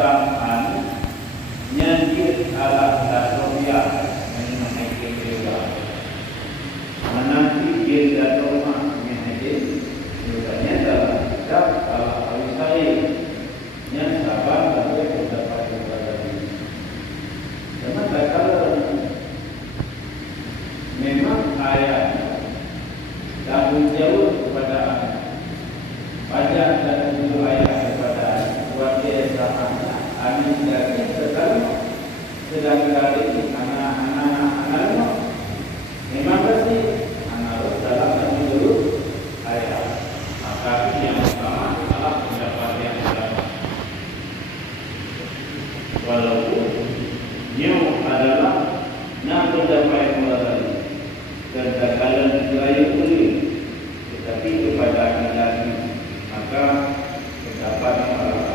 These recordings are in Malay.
tentang nyanyi ala dasroya mengenai kita menanti dia datoma mengenai juga dalam kitab al-Alisai yang sabar sampai mendapat kepada diri. Teman kalau memang ayat tanggung jawab kepada pajak dan juga ayat kepada wajib sahana amin dari sedang kali anak-anak memang pasti anak dalam tanggung jawab ayat. Maka yang pertama adalah pendapat yang pertama. Walaupun dia adalah nak pendapat yang melalui kegagalan wilayah kulit, tetapi kepada lagi maka pendapat yang melalui.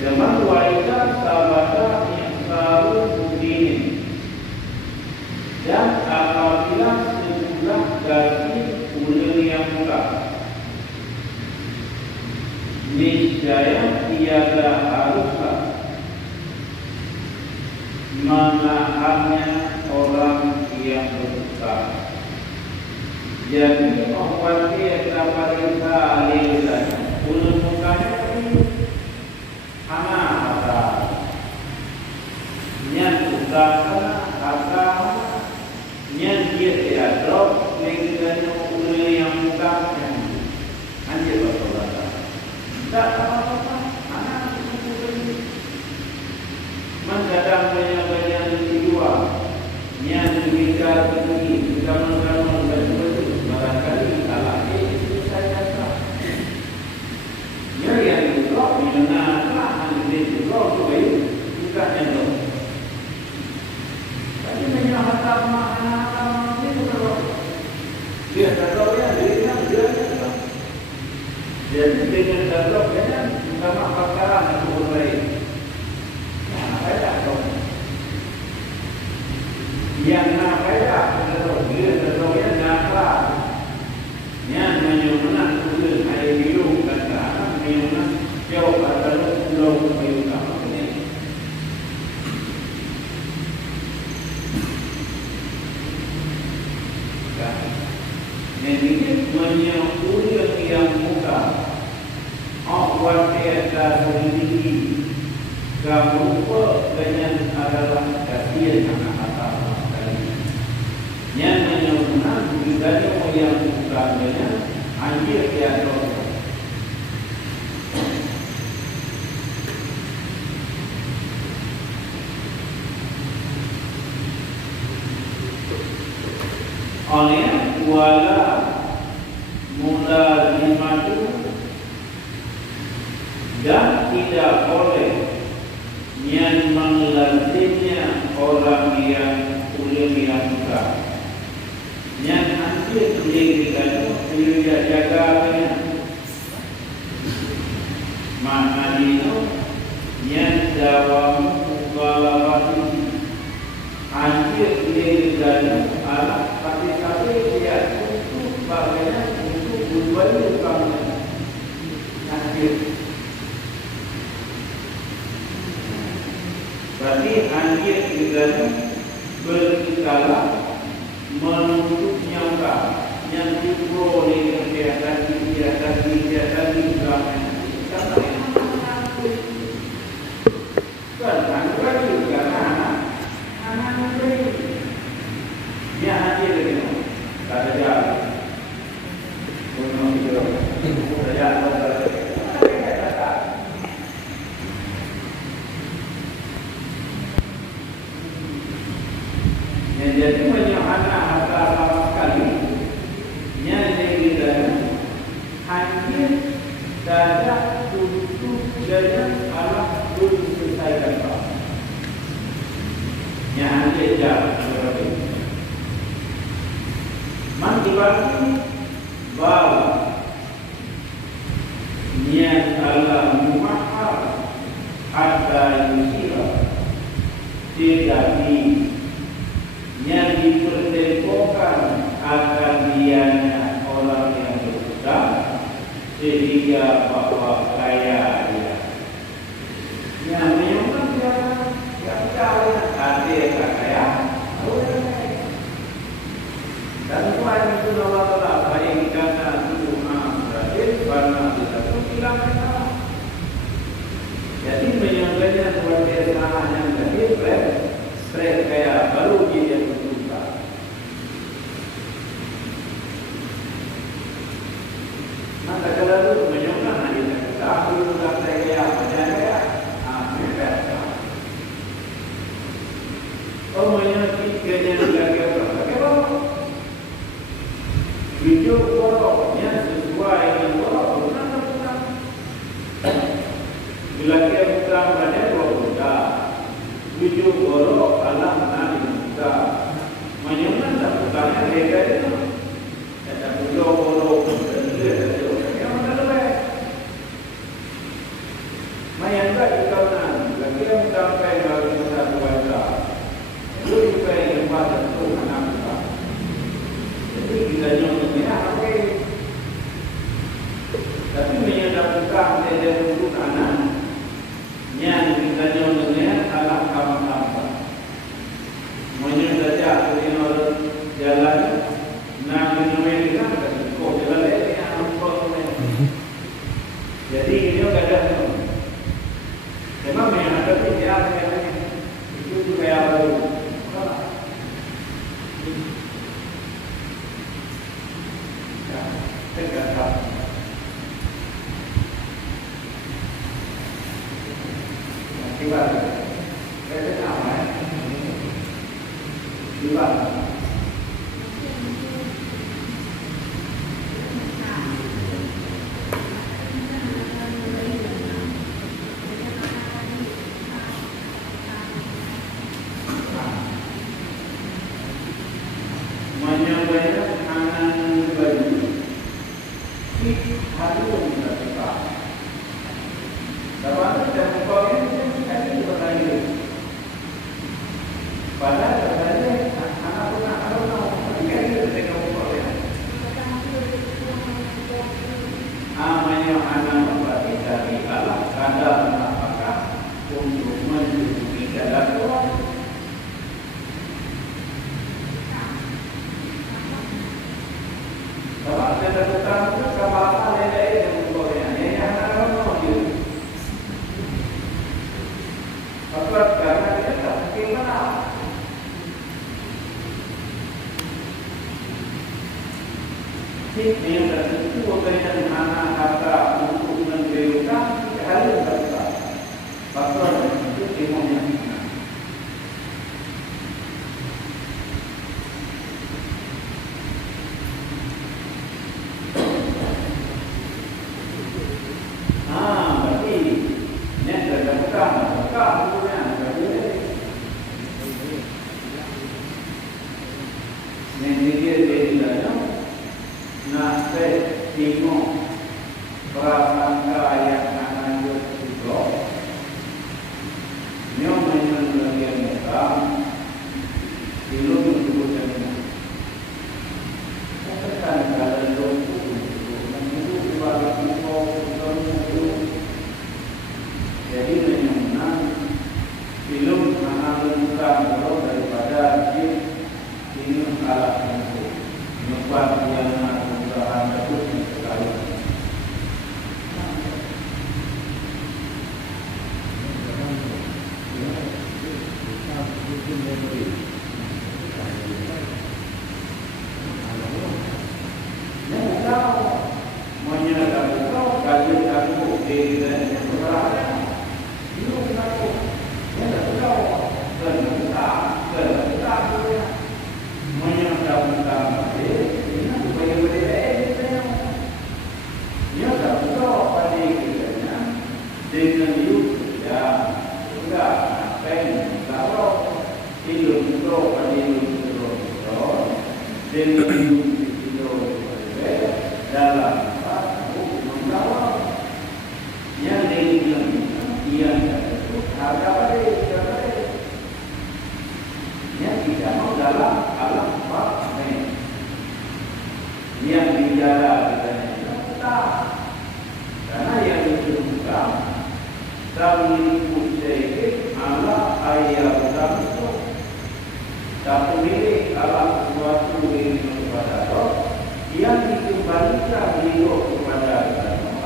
Zaman wajah sahabat yang selalu begini. Dan apabila sebulan gaji ulil yang murah, niscaya tiada haruslah menahannya orang yang berhutang. Jadi orang yang dapat kita alih saja, ulil mukanya ini anak ada yang utama atau yang dia tidak drop dengan ulil yang muka hanya berkata tidak apa-apa anak itu mendadak banyak-banyak jiwa yang kita tinggi kita mengenal dan betul barangkali salah itu saya kata ya yang itu mengenal itu supaya bukan yang tapi menyelamatkan anak-anak itu kalau dia tahu ya dia jadi dengan dalam kan sama perkara yang mulai nah ada dong yang nak ada kalau dia tahu ya naklah yang menyuruh tulis air minum dan anak menyuruh jauh adalah pulau utama ini. Ini menyuruh yang muka, awak tiada sendiri, kamu dengan adalah kasihan anak-anak sekali. Yang menyuruh juga yang muka dengan anjir tiada. Oleh wala mula dimadu dan tidak boleh yang melazimnya orang yang ulil yang muka yang hampir dirikan dia jaganya maka itu yang jawab mukalafati hampir dirikan alat tapi dia untuk bagaimana untuk berbuat utamanya hampir. Berarti anjir juga berkala menuntut nyangka yang diperoleh kegiatan utamanya kan juga anak dia hadir dengan kata jalan untuk itu berjalan yang jadi banyak anak harta sekali yang kita hadir dalam tutup jalan alat untuk selesaikan yang hadir jalan Mantipati bahwa niat Allah muhafal hatta yusira tidak yang dipertempukan akan dianya orang yang berhutang sehingga bahwa kaya dia. Yang menyumbang dia yang kaya, ada yang kaya, dan Tuhan itu Allah Taala baik karena Tuhan berhasil karena kita itu bilang kita. Jadi menyumbangnya seperti salah yang tadi stres kaya baru dia berubah. Maka kalau menyumbang hanya kita aku sudah kaya kaya. Oh, menyakit kenyang lagi apa? Video boroknya sesuai dengan borok, bukan. Bila kita bukan pada borok, video borok alam nanti kita menyumbang tak bukannya mereka itu. Ada video borok, yang mana lebih? Mayangkah kita nanti, bila kita mencapai dalam satu wajah. Dulu juga yang pada itu anak kita. Jadi kita nyumbangnya apa? Tapi menyadapkan dari untuk anak yang kita nyumbangnya adalah kawan-kawan. Menyumbang saja dari orang jalan, nak menyumbang kita ada kok jalan lagi yang nampak. Jadi ini ada. Memang yang ada siapa yang itu juga yang baru. Yang bicara kita mengikut sedikit ala ayat langsung. Tak pemilik ala sesuatu ini kepada Allah yang dikembalikan hidup kepada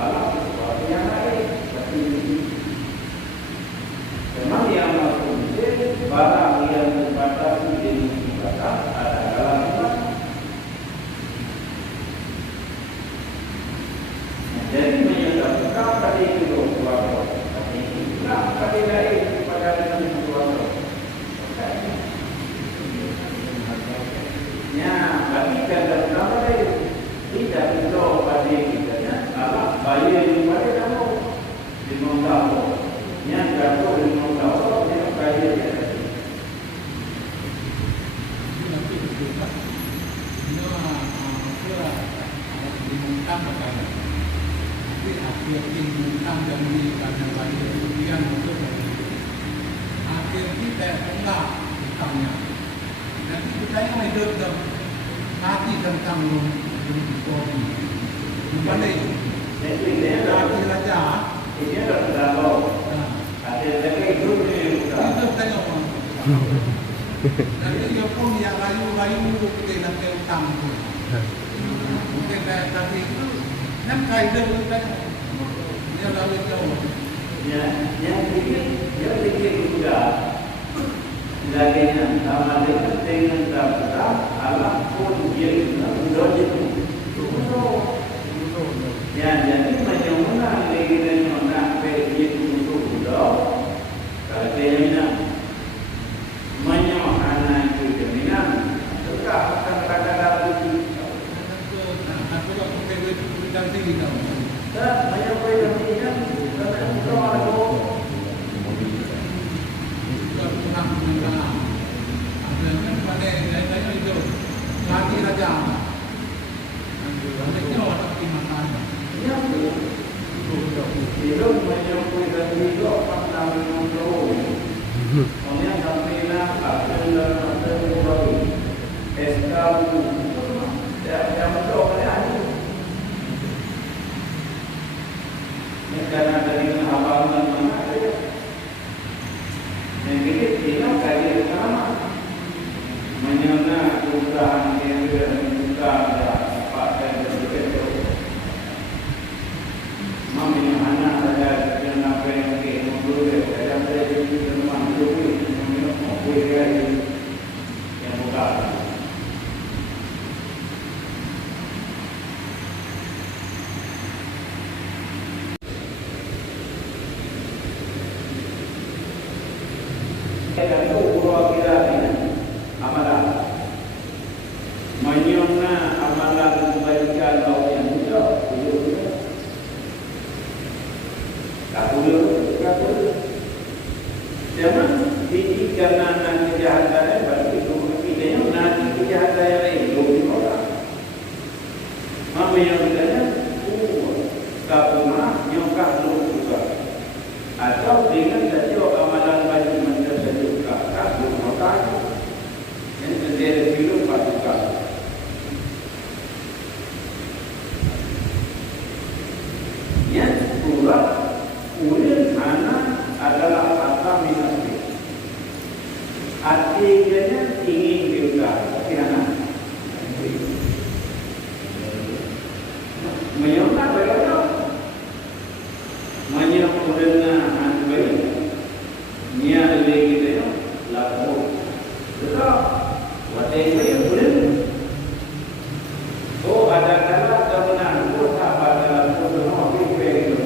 Allah sesuatu yang lain. Memang yang maksud barang yang terbatas menjadi terbatas adalah iman. Jadi menyebabkan pada itu keluarga, tapi tidak pada lain kepada dengan keluarga. Ya, bagi kita pertama lain tidak itu pada kita. Allah bayar yang pada kamu 5 tahun. Yang jatuh 5 tahun yang bayar dia. Akhir timbulkan dan karena banyak kemudian untuk akhir kita enggak utangnya. Nanti kita yang hidup dan mati tentang bumi. Bukan itu. Jadi dia akhir aja. Ini adalah terlalu. Akhir lagi hidup ni. Hidup tengok. Nanti dia pun yang layu-layu kita nak utang tu. Mungkin nanti itu nak hidup kita. Yang bikin juga lagi sama dengan tak Allah pun dia sudah itu. Yang jadi menyumbang lagi dengan nak pergi untuk sudah kalau dia nak menyumbang anak itu jaminan suka akan kata-kata itu. Aku tak pakai duit dan tinggi tahu. Tak banyak perhatian kerana kita ada tak pernah mendengar. Ada yang pada saya itu lagi raja. Banyak orang tak makan. yang hidup menyebutkan hidup pada menurut. Kemudian kami nak akan dalam berbagai SKU yang menurut kalian. Karena dari abang-abang mana ada yang kita tidak kaya sama menyana perusahaan yang berbuka dapat dan berbeza. Mami anak ada yang apa yang kita perlu ada ada di rumah dulu minum kopi yang buka. Dan urut kita ini amalan menyona amalan kebaikan Allah yang mudah tak boleh jangan didikan anak kejahatan bagi kita nanti kejahatan yang lain lebih orang mama yang bertanya tak pernah nyokap juga atau dengan saja amalan bagi yang terjadi hidup pasukan. Yang pula ulil anak adalah kata minasbi. Artinya ingin diutar, tapi anak menyontak bagaimana? Menyontak dengan anbay. Niat lagi dia lapor. Betul. Waktu itu boleh. Oh ada kala kebenaran puasa pada puasa itu.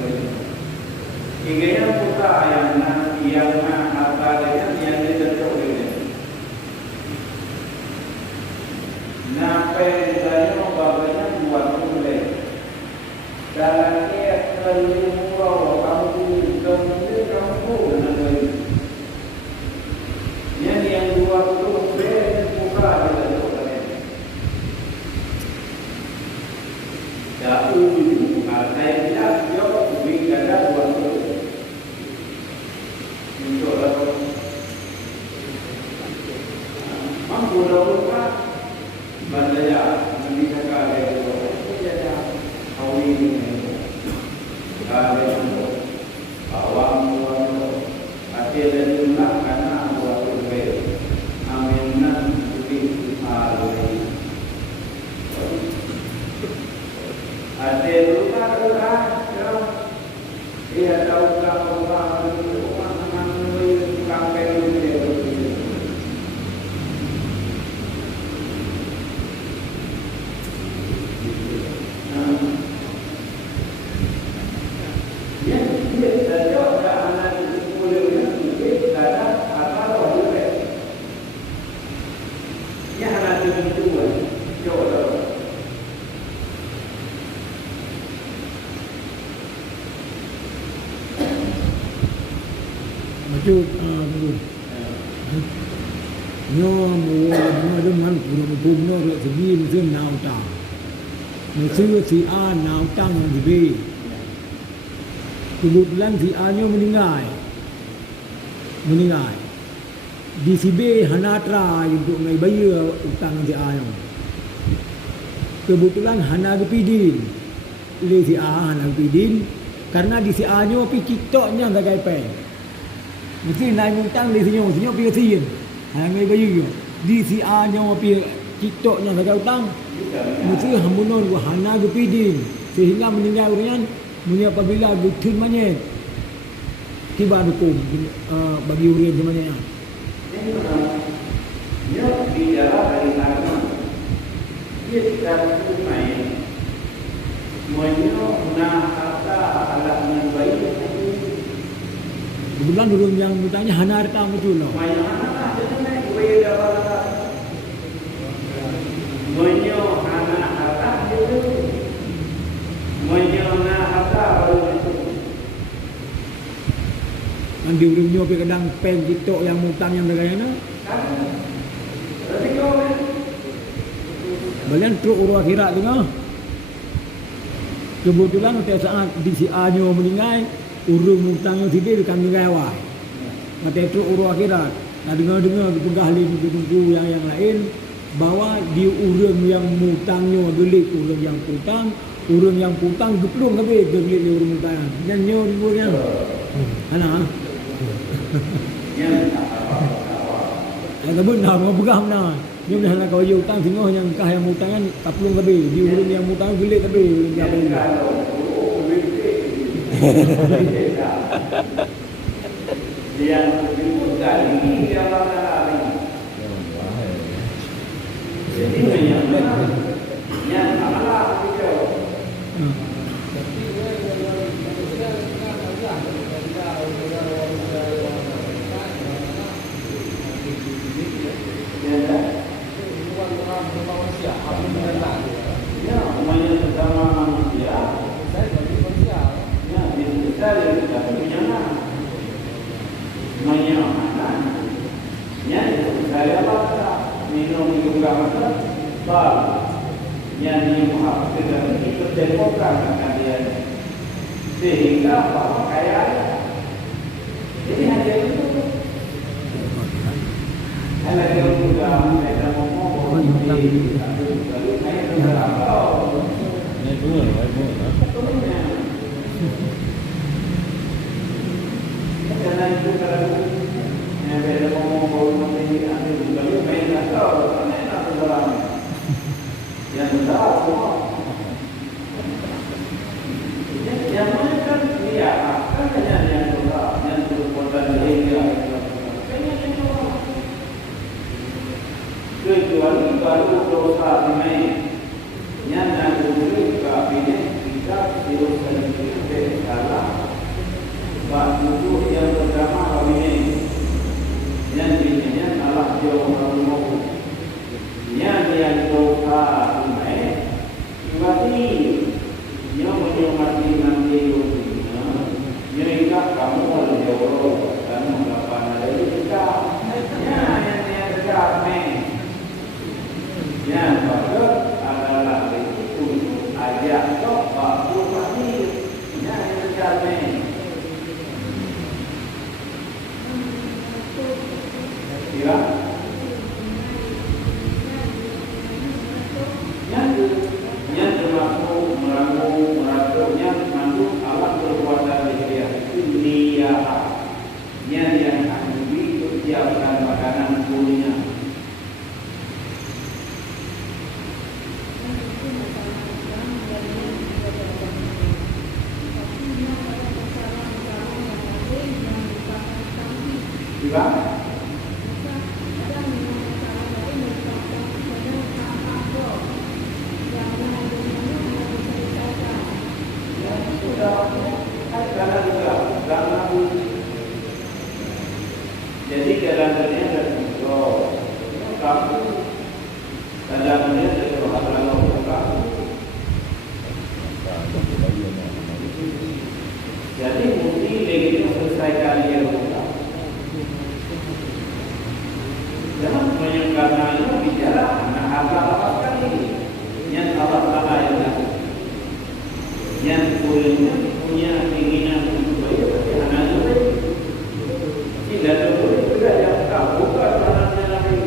Hingga puasa yang apa yang ditentukan ini. Nampai saya bapaknya buat mulai. Dalam dia keluar kamu dengan yang dua itu buka adalah dahulu saya tidak jawab lebih ada dua itu untuk lalu mampu lupa bandaya membicarakan dari itu awal ini ada awam Macam nyo mo dengan kurang puno segi mesti nau ta. Mesti si A nau tang di B. Kebetulan si A nyo meninggal. Di si B hanatra untuk ngai bayar utang si A nyo. Kebetulan hana gepidin. Le si A hana gepidin karena di si A nyo pi kitoknya gagai pen. Mesti naik utang di sini pi sin. Ngai bayar. Di si A nyo pi kitoknya gagai utang. Mesti hamunun gua hana gepidin sehingga meninggal orang punya apabila gutun manye tiba hukum bagi urian semuanya. Dia bicara dari sana. Dia tidak main. Semuanya kata alat yang baik. Kebetulan dulu yang bertanya hana harta betul loh. Main anak sebenarnya baik dapat. Semuanya hana harta itu. Semuanya hana harta baru itu. Di urungnya pergi kadang pen kita yang mutang yang bergaya na. Balian truk urut akhirat tu kan. Kebetulan pada saat di si A nyo meninggal, urung mutangnya si B kami gawai. Mata truk urut akhirat. Nah dengar petugas tunggu yang lain bahwa di urung yang mutangnya gelik urung yang putang geplung habis gelik di urung mutang. Dan nyo di urang. Ana. Yang benar mau pegang nah. Dia dah nak kau utang tengok yang kah yang utang kan kaplung lebih. Di urung yang utang gelik lebih dia apa. Dia bukan ini dia lagi. Jadi yang Allah itu. Ya, semuanya sesama manusia. Ya, kita yang tidak punya semuanya makanan. Ya, saya baca minum juga makan. Bal, yang dimuhaf tidak ditemukan kalian sehingga apa kaya. Jadi hanya itu. Kalau kita juga kita ngomong ini dulu, Jangan itu kalau yang beda ngomong ini ada juga main atau main atau dalam yang tahu semua. Yang mana kan dia kan yang sudah yang berpotensi dia. Kecuali baru dosa ini yang dulu kabinet kita diuruskan itu salah. Waktu yang pertama kabinet yang biasanya salah jauh kamu yang dosa ini berarti yang menyemati nanti yang ingat kamu harus jauh dan mengapa ada kita yang dekat yang bagus adalah itu ajak waktu kami yang dekat ya, yang termasuk meragunya masuk alat perbuatan dia itu dia yang akan disiapkan makanan kuliner. Juga jadi jalanannya dari Bogor, kamu jalanannya dari Bogor kamu. Jadi mesti begitu selesai kalian buka. Jangan karena itu bicara anak apa sekali. Yang Allah Taala yang punya keinginan untuk baik anak itu tidak ada yang tahu bukan anaknya lagi.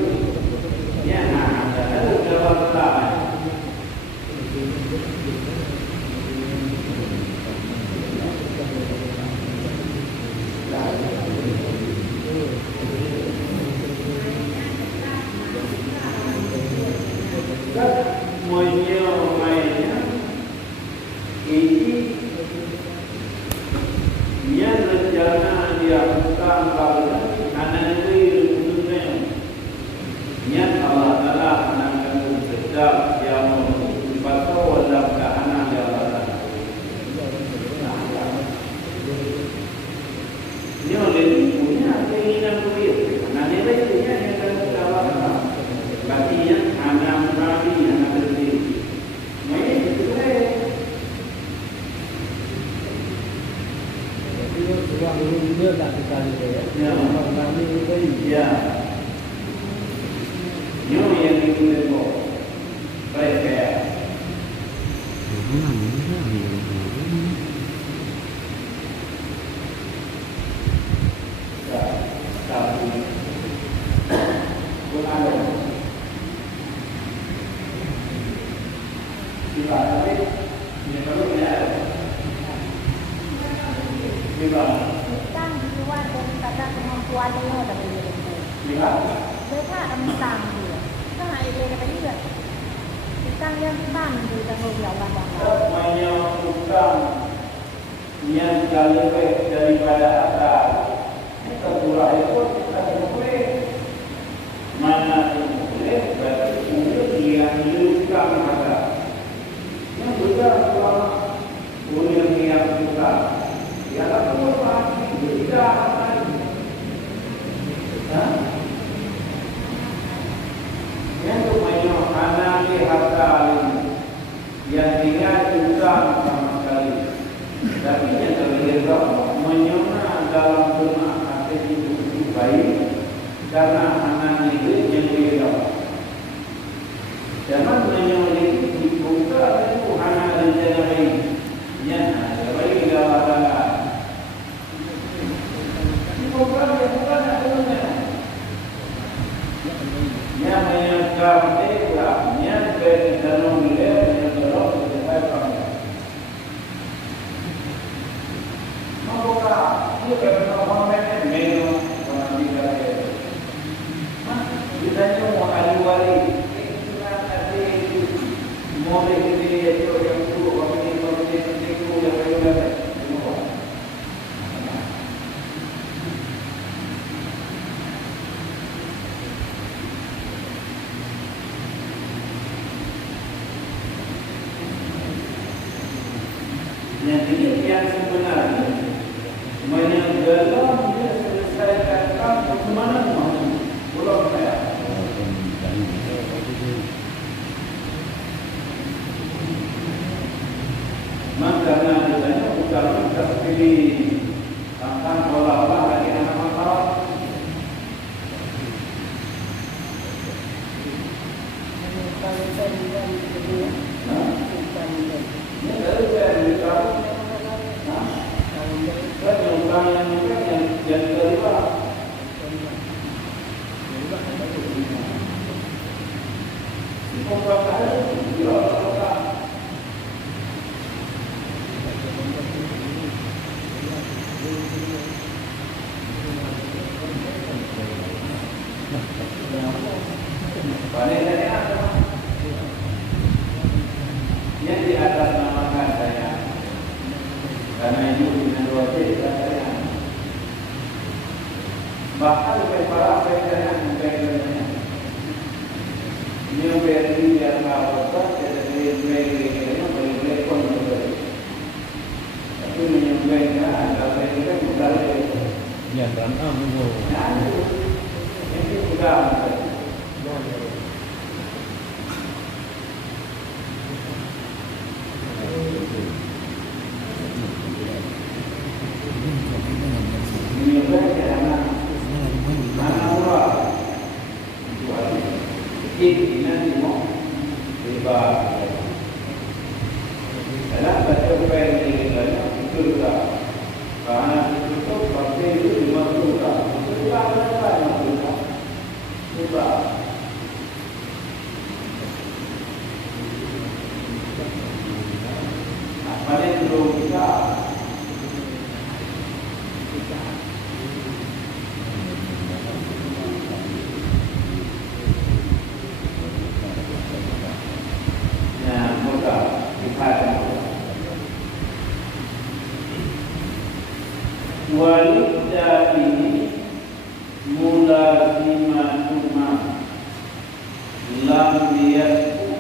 Ya, ada jawab Taala. Mainnya ini dia rencana dia bukan kalau anak itu dunia yang Allah Taala akan sedap yang pasal dalam keadaan yang Allah. Ini oleh punya keinginan begitu. Nanti punya yang akan kita berarti yang anak nabi yang ada di dia tak sekali ya. Kami ini ya. Nyo yang itu itu baik ya. Đang đi qua bên ta đang không qua đây rồi là mình được với thà đâm tàng gì các hai đây là cái gì vậy tăng nhân ban thì là ngồi dạo bàn đó Menyebutkan yang lebih daripada akal. Kita surah itu kita boleh mana boleh berarti yang diucapkan ada. Yang sudah ulama boleh mengiyakan. Ya lah pasti tidak akan. Yang namanya anali harta yang tinggal juga sama sekali. Tapi yang terlihat menyona dalam rumah hati itu baik karena anak itu yang beda. Jangan menyolek dibuka itu anak rencana baik. Yang ada baik dalam dalam. Bukan yang menyangkap mereka yang berdalam mereka yang dalam berdebat kami. Maka ini kerana orang lain menu orang tidak ada. Kita ni mau ahli kita ada boleh kita itu yang tu orang ini itu yang ada. Yang yang sebenarnya menenggelam dia selesaikan bagaimana mau belum saya. Maka nantinya bukan kita pilih akan olah-olah dari anak masalah. Yang kedua, yang di atas namakan saya karena itu dengan dua saya bahkan sampai para pengen ini beri yang apa jadi beri pun tapi menyembahnya ada beri kan bukan yang dan amu ini bukan menyembahnya mana orang ini nanti mau tiba dalam baca baca ini itu juga karena itu pasti itu dimasukkan itu apa dimasukkan juga apa yang perlu kita walidda ini mulazimatuma lam yasku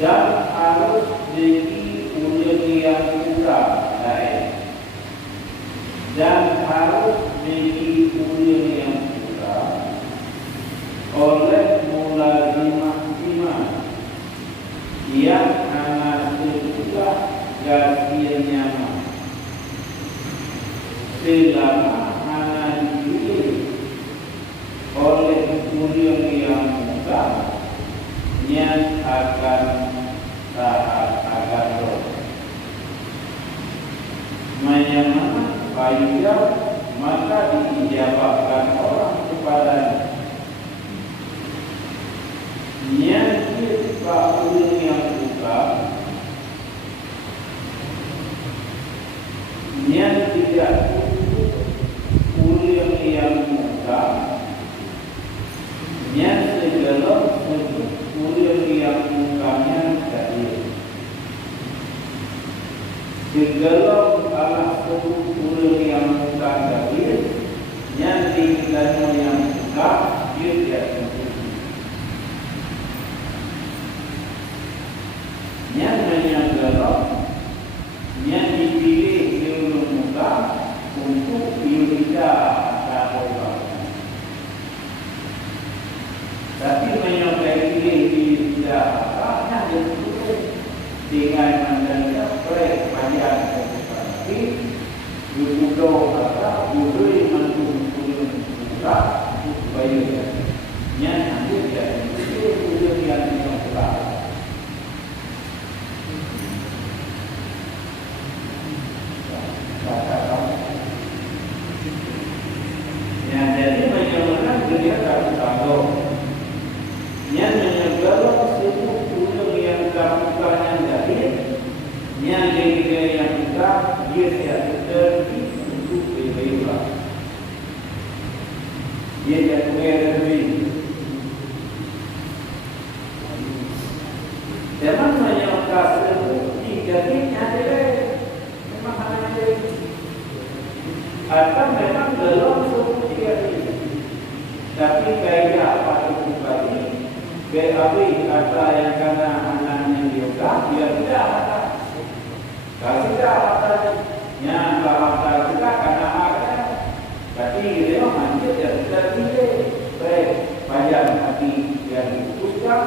dan harus jadi ulil yang kurang dan harus jadi ulil yang kurang oleh mulazimah yang anak sesudah gajiannya selama anak dipilih oleh kuliah yang muda yang akan taat akan roh menyamar payah maka diijabahkan orang kepadanya yang kuliah yang muda yang tidak kuliah yang muda yang segala kuliah yang mudanya jahil segala anak kuliah yang muda jahil yang tinggalnya yang muda dia tidak yang menyanggalau yang dipilih ilmu muka untuk yuridha karoba tapi menyampaikan yuridha hanya ditutup dengan mandangnya panjang tapi yuridho kata yudhui mantul muka bayunya yang nanti tidak ditutup yang muka yang jadi menyebutkan dia tak tahu yang menyebutkan sebuah tujuan yang tak bukan yang yang dia yang kita dia tidak terjadi untuk bebas dia jatuh lebih zaman menyebutkan sebuah jadi ada memang ada atau memang belum seperti ini tapi kaya pada pribadi BAB kata yang karena anaknya dia tidak ada kalau tidak ada yang bahasa kita karena ada tapi dia manjat ya tidak baik panjang hati yang diputuskan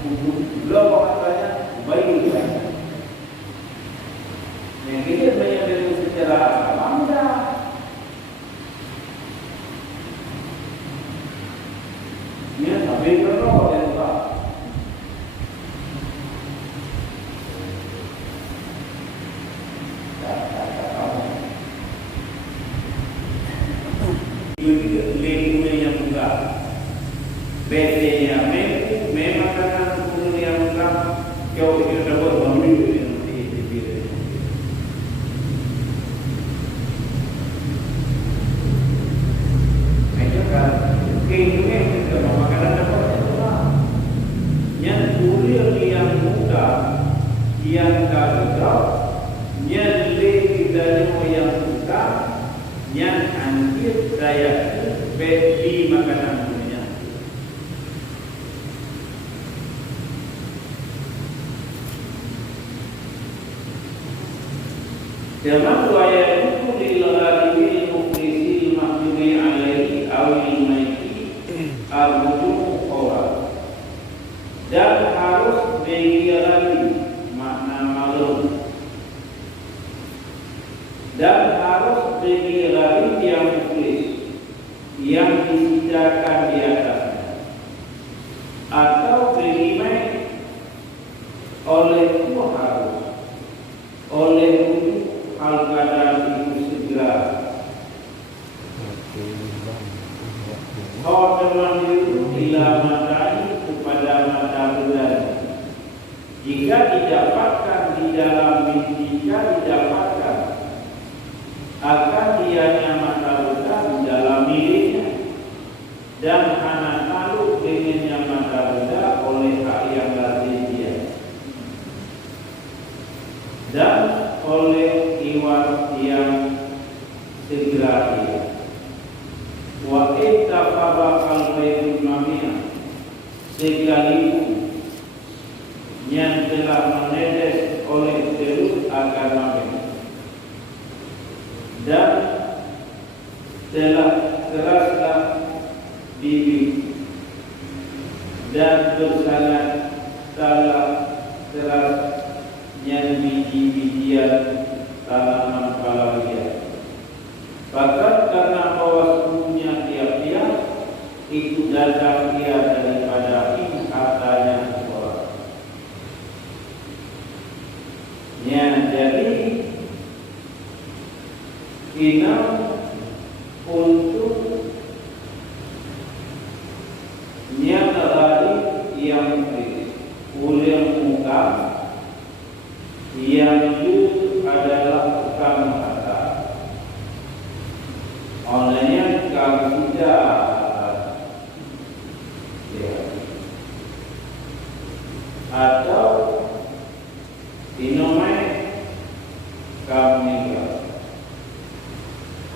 untuk belum katanya baik yang kita menyebut secara mudah dia sampai berdoa dan doa. Lingkungan yang muda, bedanya memang karena lingkungan yang muda jauh lebih dapat memilih yang dipilih. Mereka lingkungan makanan dapat yang kuliah yang muda yang gagal yang lebih dari yang muda yang anjir daya beti makanan dunia. Dalam ayat itu dilagari muflisi mahdumi alaihi awil maiki al-wujud qawal, dan harus mengira makna malum, dan harus mengira yang muflis yang disediakan di atasnya, atau beriman oleh harus oleh hal keadaan itu segera. Khataman itu bila matanya kepada mata bulan. Jika didapatkan di dalam mimpi, jika didapatkan akan dianya mata bulan dalam miliknya, dan anak tahu dengannya mata bulan oleh hak yang lazim dia, dan oleh iwan yang segera dia. Wa ittafaba al-baitul mamiyah, sekalipun yang telah menetes oleh seluruh agama ini, dan telah keraslah bibir dan bersangat telah keras yang biji-bijian tanaman palawiyah. Bahkan karena bawaslunya tiap-tiap itu datang dia daripada katanya seorang. Ya, jadi ini untuk nyata tadi yang ulian muka yang itu adalah tukang kata. Olehnya kami tidak ya, atau dinamai kami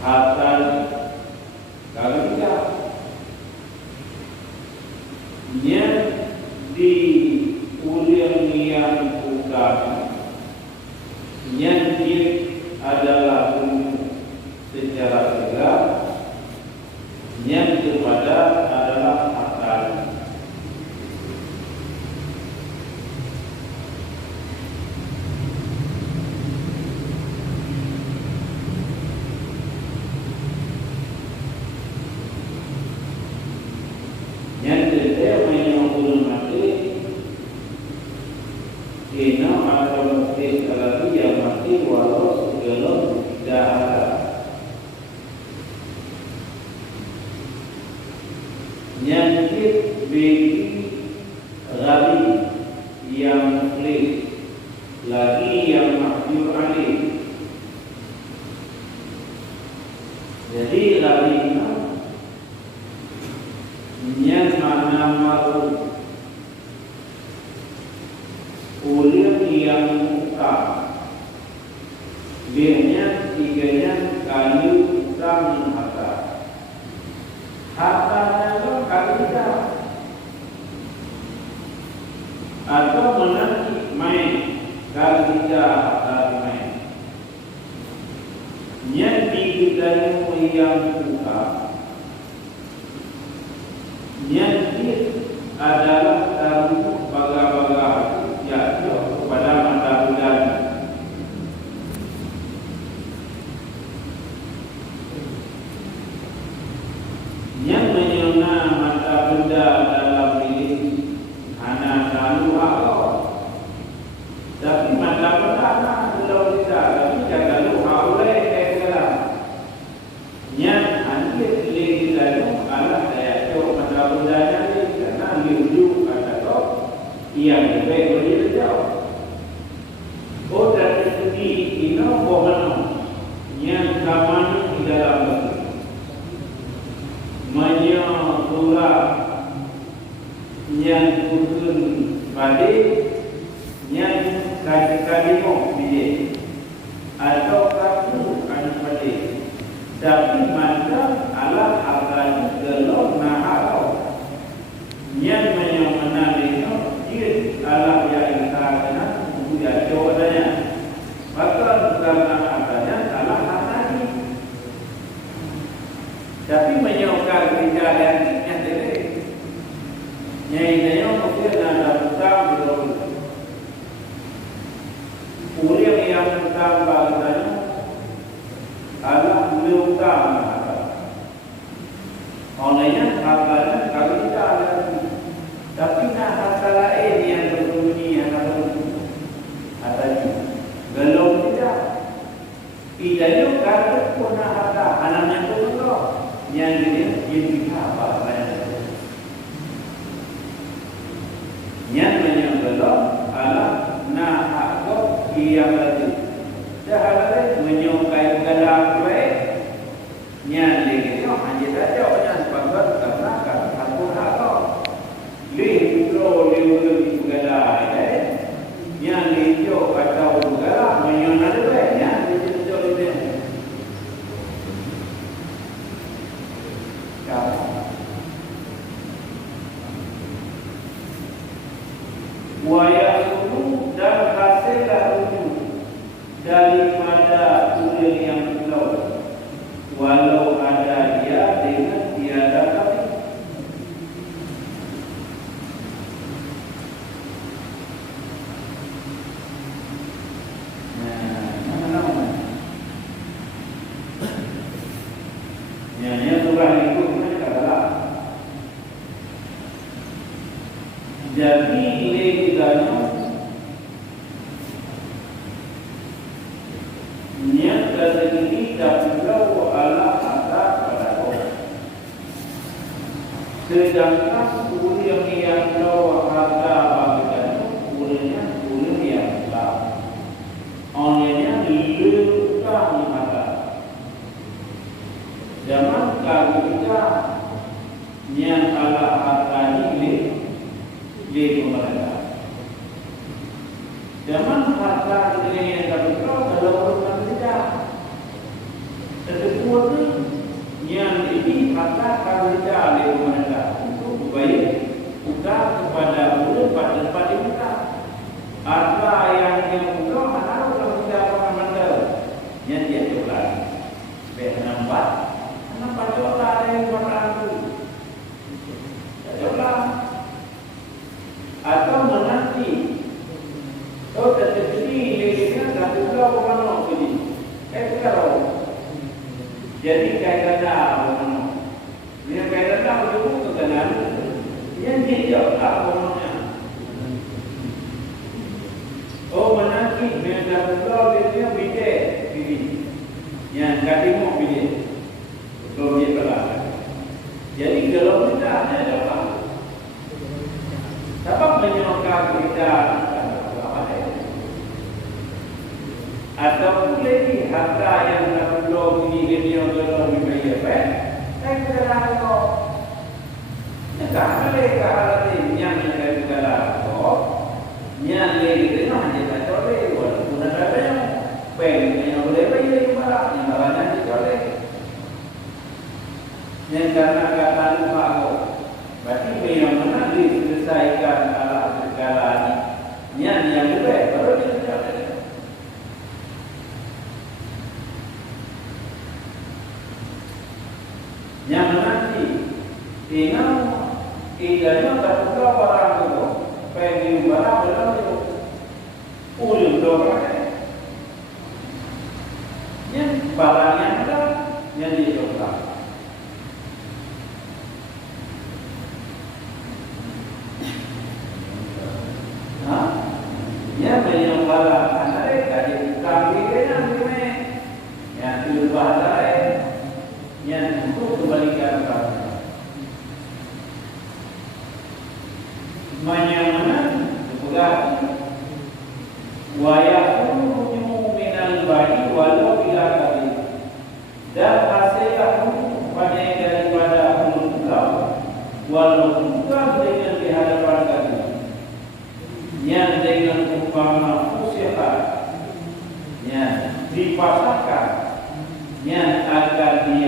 akan kami tidak yang di ulian yang bukan yang dia adalah secara segera, yang kepada adalah akal. Yang ketiga menyambung mati, ina atau mesti lagi yang mati walau sebelum tidak ada. Nyangkit bagi ghali yang muflis, lagi yang mahjur alih. Jadi ghali yang mana malu ulian yang muka, biarnya tiganya kayu utang harta. Hartanya itu kalida atau menanti main kalida harta main. Yang dikitanya yang buka, yang adalah taruh baga-baga jatuh kepada mata bulan. Yang menyona mata benda dalam milik anak lalu Allah, tapi mata benda anak belum tidak, tapi jangan lupa oleh kegelam. Yang hadir milik kita itu adalah daya jauh mata bendanya ini, karena diujuk kata kau yang lebih berdiri jauh. Oh, dari segi ini pohon yang kaman di dalam bumi. Menyurat yang turun pada yang kali-kali mau pilih atau kamu akan pada Tapi maka alat akan gelap nahau yang menyamana itu dia alat yang karena dia cobatnya maka karena adanya alat tadi. Tapi menyokar kejadian yang tadi nyai mungkin ada utang belum kuliah yang utang bagusnya alat beliau utang olehnya harganya kalau tidak ada tapi nak harga lain yang berbunyi yang ada belum tidak tidak kalau pun ada anaknya pun yang ini apa yang menyebelum alat nak aku yang lagi dah menyukai dalam yang lagi hanya saja orang sebab karena aku nak lihat segala yang hijau atau segala menyukai yang hijau itu wayakunu dan hasillah wujud daripada kuliah yang pulau walau ada dia dengan tiada kami. Yang surah itu mereka adalah jadi leganya niat rezeki dan pulau Allah ada pada orang. Sedangkan kuliah yang pulau harta bagian kuliahnya kuliah yang besar. Olehnya lekang harta. Zaman kalau kita yang Allah harta ini di pemerintah. Zaman harta yang terbentuk dalam urusan kita. Tetapi yang ini harta kerja di pemerintah untuk baik bukan kepada mulut pada kita. Harta yang dibuka mana kalau kita pemerintah yang dia coba. Baik nampak coba ada yang berlaku. Coba atau menanti atau terjadi legislasi dan juga orang ini kalau jadi kaitan orang ini kaitan itu kebenaran yang tidak orangnya menanti benda betul dia bidik ini yang katimu bidik belum dia berlaku jadi kalau kita ada apa dapat menyokap kita atau lagi harta yang belum ini dia belum dibayar, saya kira kalau tak mereka ada yang kita lakukan, yang lagi itu hanya kita boleh, walaupun ada yang pengen yang boleh bayar yang barang kita boleh, yang karena kata lupa aku, berarti yang mana diselesaikan alat segala ini, yang lebih baru diselesaikan. Yang nanti tinggal idanya terbuka barang itu pengen barang dalam itu ulang doang yang barang yang ada yang dicoba yang banyak barang ada tadi kami yang diubah yang untuk kembalikan barang. Mana juga wayakunu minal bayi walau bila kali dan hasilnya banyak daripada ulul walau bukan dengan di hadapan kali yang dengan umpama usia yang dipasangkan yang akan dia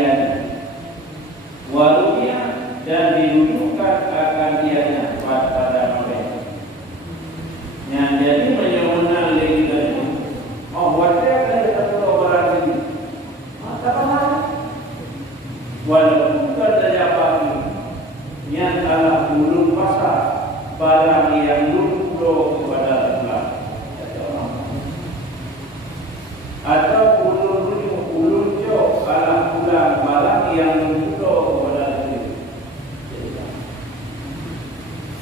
atau ulun jauh alam pulang barang yang membutuh kepada diri.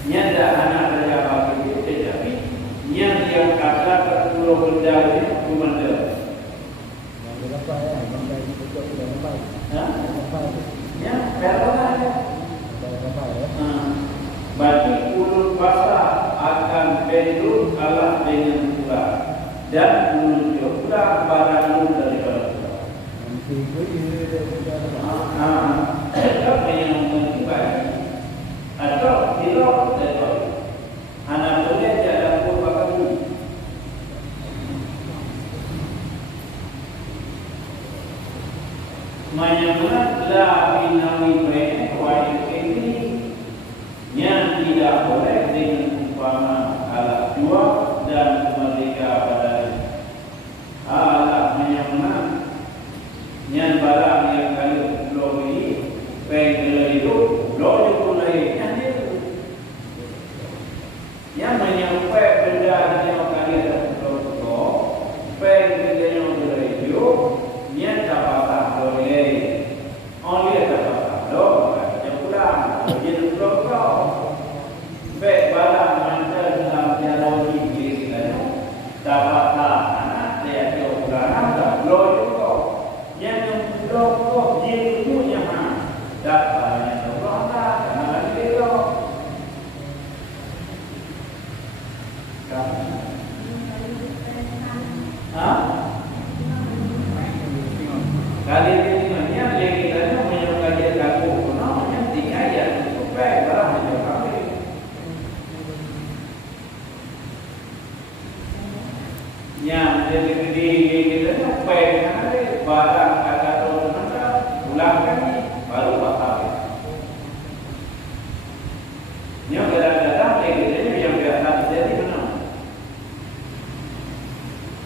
Nyata anak kerja bagi itu, tetapi yang kata terpulau benda ini kumanda. Ya, perlahan ya. Berarti ulun basah akan bendul Allah dengan pula dan ulun pula barang ulun daripada pula. Apa yang mengibai atau hilok atau anak boleh jalan pun bakal ini. Menyebut la binawi mereka wajib ini yang tidak boleh dengan umpama alat jual dan merdeka pada alat menyebut yang barang yang kali belum ini pengen itu belum dimulai yang menyampai benda yang kali belum pengen yang itu yang dapat boleh oleh dapat loh yang pulang jadi belum baik barang mantel dalam jalan ini dapatlah anak dia pulang belum juga yang belum kok dia punya dapat yang belum karena dia kali ini yang kita menyukai dia kaku, yang tinggal ya supaya barang menyukai. Yang jadi kita supaya barang kata turun mana ulang kali baru bakal. Yang kadang-kadang kita yang biasa jadi mana?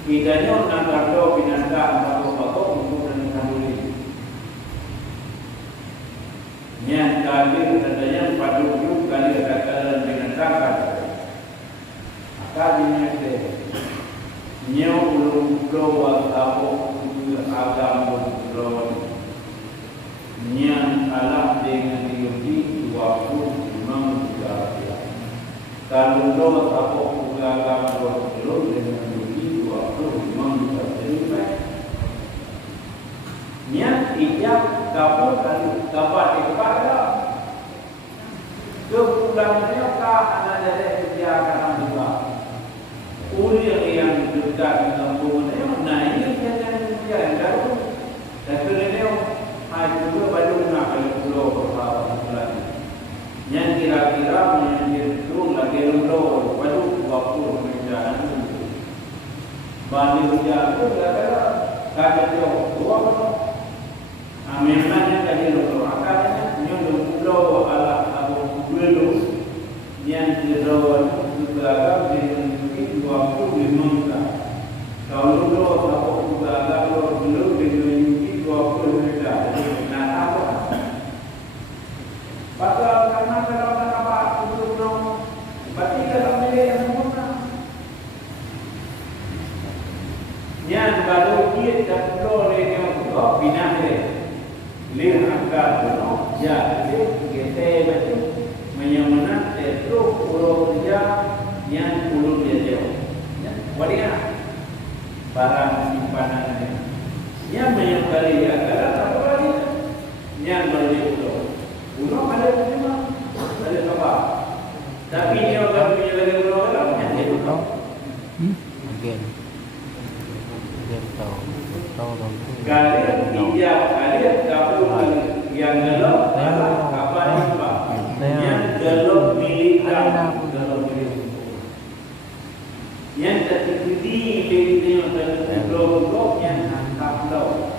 Idanya nak kado binatang atau untuk yang kali adanya padu kali katakan dengan takkan akadnya itu nyo ulung pro atau agam ulung yang alam dengan diuji waktu memang juga kalau lo atau agam ulung dengan diuji waktu memang juga terima yang ijab dapat kepada kepulangannya kah anak dari kerja akan juga uliah yang dekat dengan kampungnya nah ini kerja yang baru dan kerana hari juga baru nak kalau pulau berapa yang kira-kira menyebut tu lagi pulau baru waktu menjalan balik kerja tu kata dia dua memangnya tadi lo akalnya nyuruh pulau ala atau pulau yang dirawat juga dengan waktu diminta. Kalau lo atau juga lo belum dengan waktu diminta, nah apa? Pasal karena kalau apa untuk lo, berarti kalau milih yang mana? Yang baru dia tak lo lagi untuk pindah lihat angka no jadi kita betul menyamakan itu pulau kerja yang pulau dia jauh wadia barang simpanan yang menyangkali dia adalah apa lagi yang balik pulau ada lima ada apa tapi dia orang punya lagi pulau dalam yang itu again kalian tidak kalian kabur yang dalam apa yang dalam milikan dalam yang terjadi di blok yang hantar blok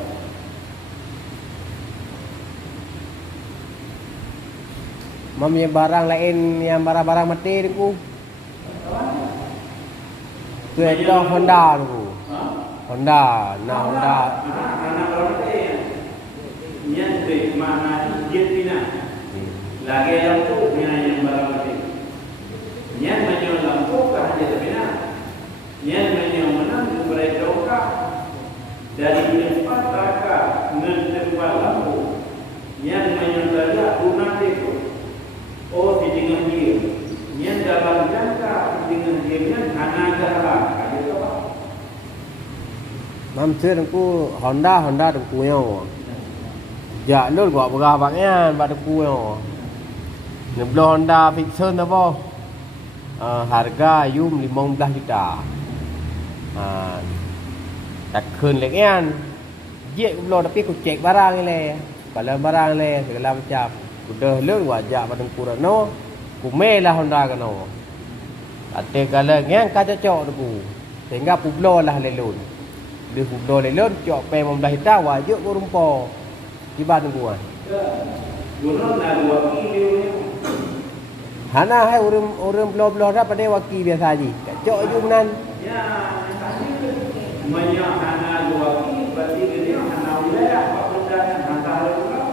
Mamnya barang lain yang barang-barang mati ku. Tu itu Honda ku. Honda, nah Honda. Anak orang yang di mana dia pindah. Lagi lampu yang barang mati. Yang menyuruh lampu kah dia pindah. Yang menyuruh menang berita Mam chơi tengku Honda tengku yo. Ya lu gua berapa bangnya bak tengku yo. Neblo Honda Fiction apa? Harga yum 15 juta. Tak kun lekian. Je belum tapi aku cek barang ni le. Kalau barang le segala macam. Udah lu gua ajak pada tengku no. Ku melah Honda kano. Ate kalau ngang ka cocok tu. Sehingga publo lah lelun. Dia publo lelun cok pe 15 juta wajib ku rumpo. Tiba tunggu ah. Guna nak buat video ni. Hana hai urang blo-blo dah pada waki biasa haji. Cok ju menan. Ya, banyak anak buat ni berarti dia anak wilayah apa benda yang hantar juga.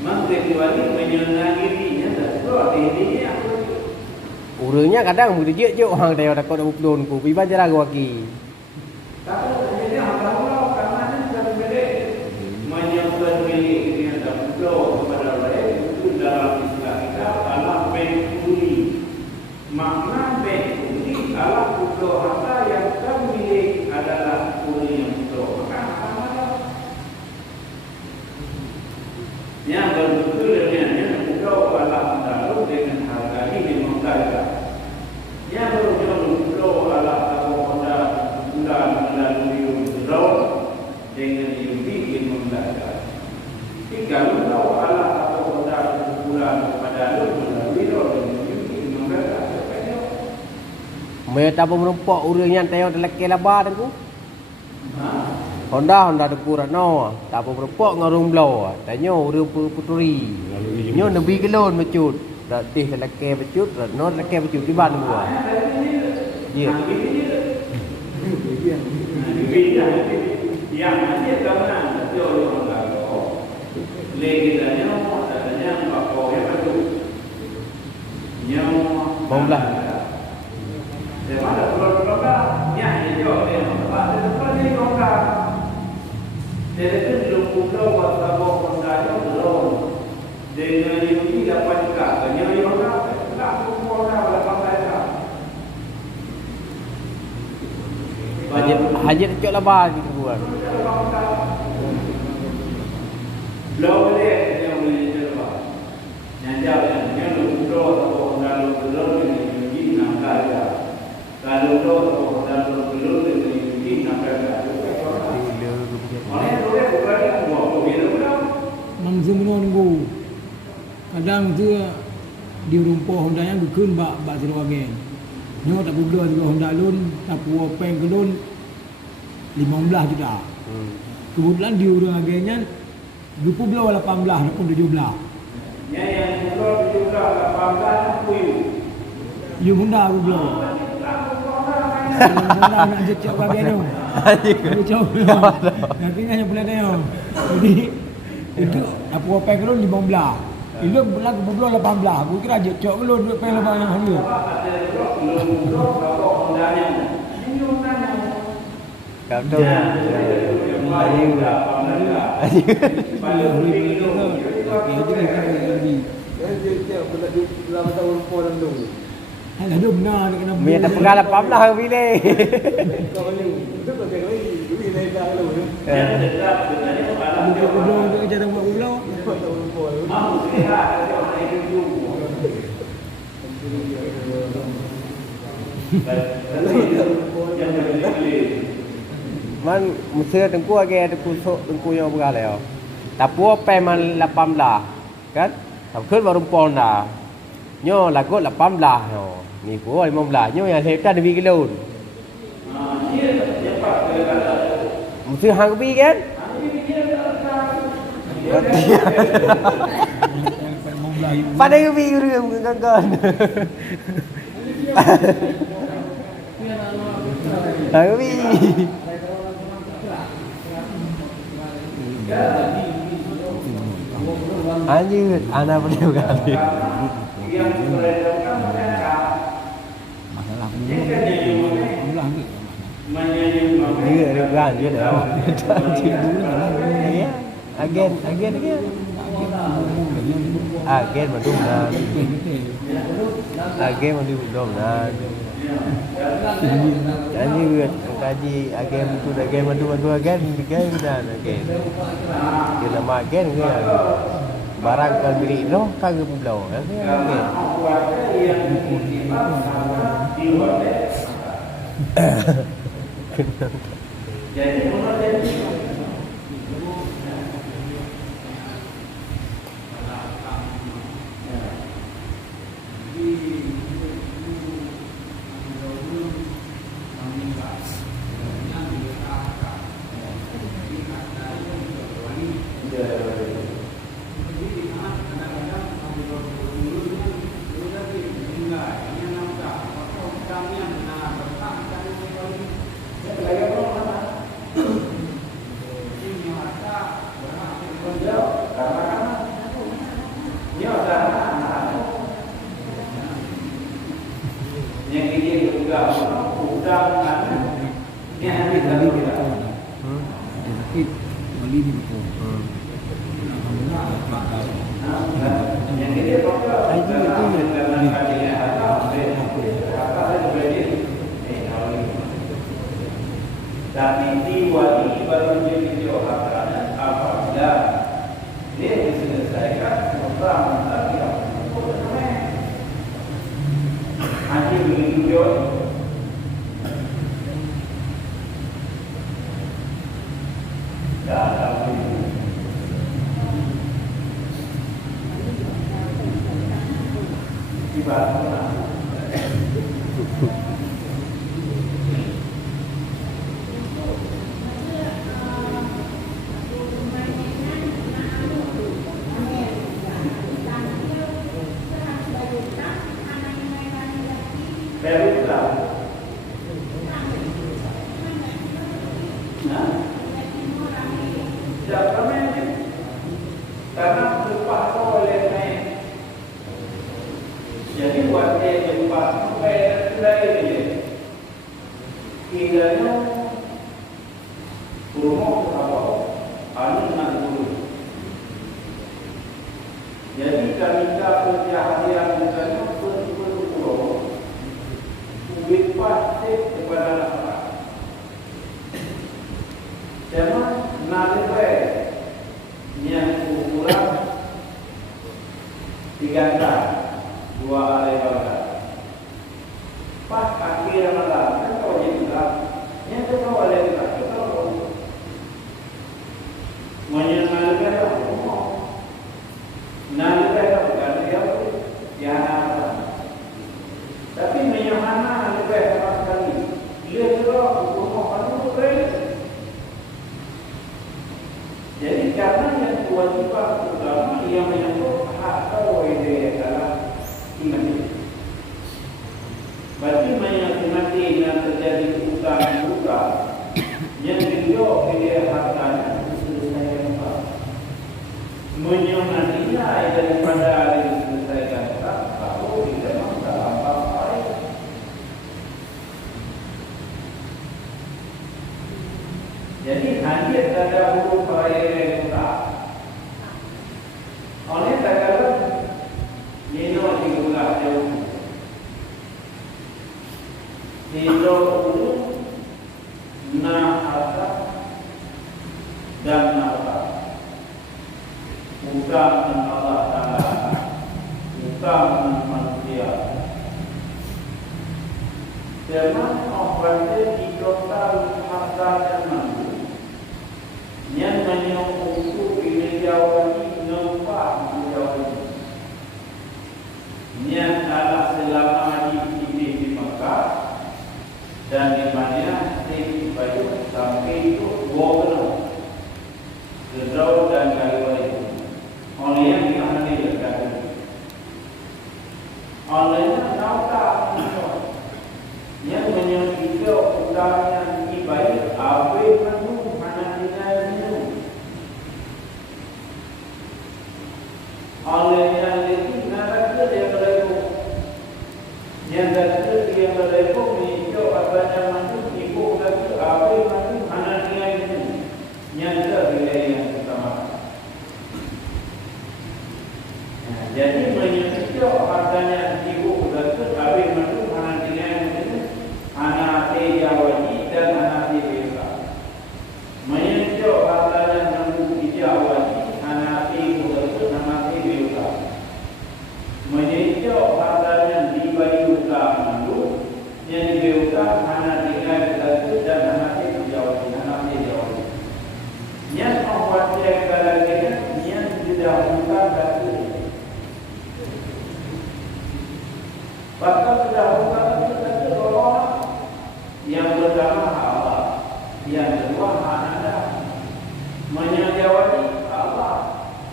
Mangke diwali menyenangi dirinya dah. Dirinya aku Urangnya kadang mudi je orang dia takut nak upload ku. Pi baca lagu waki. tak jadi hantar pula karena ni satu benda menyebut milik dia dah upload kepada lain itu dalam istilah kita adalah penkuri. Makna penkuri adalah upload harta yang termilik adalah kuri yang upload. Maka apa-apa yang betul dengan upload adalah terlalu dengan harga ini memang yang betul adalah pada bulan melalui drone dengan bikin membaca. Jika tahu adalah pada bulan pada melalui drone dengan bikin membaca. Mereka pun merumpok urangnya tayo teleke laba tengku. Honda tengku Ratno. Tak pun merumpok ngarung blau. Tanyo urang puturi. Nyo nebi kelon mecut. Ratih teleke becut, Ratno teleke becut di ban gua. Ya. Yang nanti karena betul orang lalu legislasinya adanya apa yang betul. Yang Bomlah. Daripada produk yang hijau dia ada tempat ni orang. Dia tu pulau wasabo kondanya belum. Dengan ini dapat juga. Dengan orang tak semua orang dapat saya. Hajat cok laba gitu buat. Belum boleh yang boleh coba. Yang jauh yang pulau atau belum ini nak kaya. Kalau belum ini nak kaya. Mana boleh bukan buat mobil belum? Mang menunggu. Kadang tu di rumpah Honda yang gukun bak Sarawak. Nyo tak pula juga Honda lun, tak puas peng kelun 15 juta. Kemudian di urang agaknya 20 18 ataupun 17. Yang pulau 17 18 kuyu. You Honda pula. Honda nak cecok bagian tu. Cecok. Nanti hanya pula dia. Jadi itu tak puas peng kelun 15. Itu bulan kebetulan 18. Aku kira cecok kelun duit peng lepas yang hari. Kau tu. Alah tu benar dia kena Mia tak pegang 18 pilih. Belum tu kerja buat pulau. Man mesti tengku age tengku sok tengku yang berapa leo. Tapi apa man 18 kan? Tak kun baru pon dah. Nyo lagu 18 nyo. Ni ku 15 nyo yang hebat demi kilon. Mesti hang bi kan? Pada bi urang kan. Hang bi. Anjir, anak beliau kali. Masalah pulang ke. Dia ada kan dia dah. Again. Again mà đúng là. Again mà đi đúng là. Jadi kaji agen tu agen madu agen agen dan agen. Dia lama agen ke barang kan beli no kagak pulau. Agen. Jadi yang ini juga udang ini habis lagi kita. Tapi beli di betul. Yang ini pokok tapi diwali baru menjadi jawatan apabila dia diselesaikan pertama lagi haji begitu jauh. Karena terpaksa oleh naik. Jadi buat dia jumpa supaya ini kiranya rumah apa anu nak dulu. Jadi ketika penjahat misalnya pulau ubit pasti kepada masyarakat. Cuma nanti yang ukuran 3 tak 2 alai barat. Pas akhir malam kan kau jadi tak, yang tu kau alai tak kau menyenangkan rumah. Nalai bukan dia yang apa. Tapi menyahana lebih sama sekali. Dia terus rumah penuh keren. Jadi karena yang kewajiban utama yang menyangkut hak tauhid adalah iman. Berarti mati yang terjadi utang yang kedua dia hartanya diselesaikan Pak. Menyematinya daripada diselesaikan Pak, kalau tidak mampu apa-apa. Jadi hanya ada huruf perayaan utang. Oleh kata Nino digunakan jauh. Nino itu nahata dan nahata. Bukan Allah Taala, bukan manusia. Jangan orang di total harta dan mampu. Yang menyokong pilih jawab nampak jawab. Yang adalah selama di Mekah dan di Madinah di baju sampai itu gubernur Gedau dan Kaliwala itu. Oleh yang dimana dekat. Olehnya tahu tak yang menyokong utangnya dibayar apa penuh mana tinggal minum. Oleh yang itu naraka dia berlaku. Yang terakhir dia berlaku menyokong apanya mandu ibu lagi apa mandu mana tinggal minum. Yang terakhir yang pertama. Jadi menyokong apanya ibu lagi apa mandu mana tinggal minum. Bahkan sudah bukan kita Allah yang pertama Allah, yang kedua Anda, menyajawati Allah,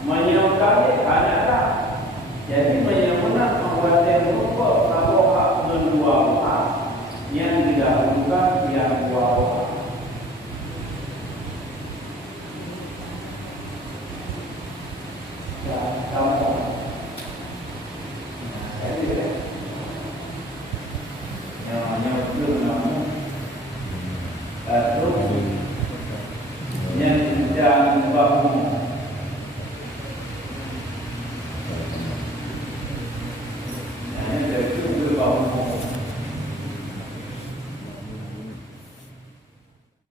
menyokali Anda. Jadi menyenangkan membuat yang pokok bahwa mendua hak yang didahulukan yang bawah. Ya, sama. Yang sedang bahu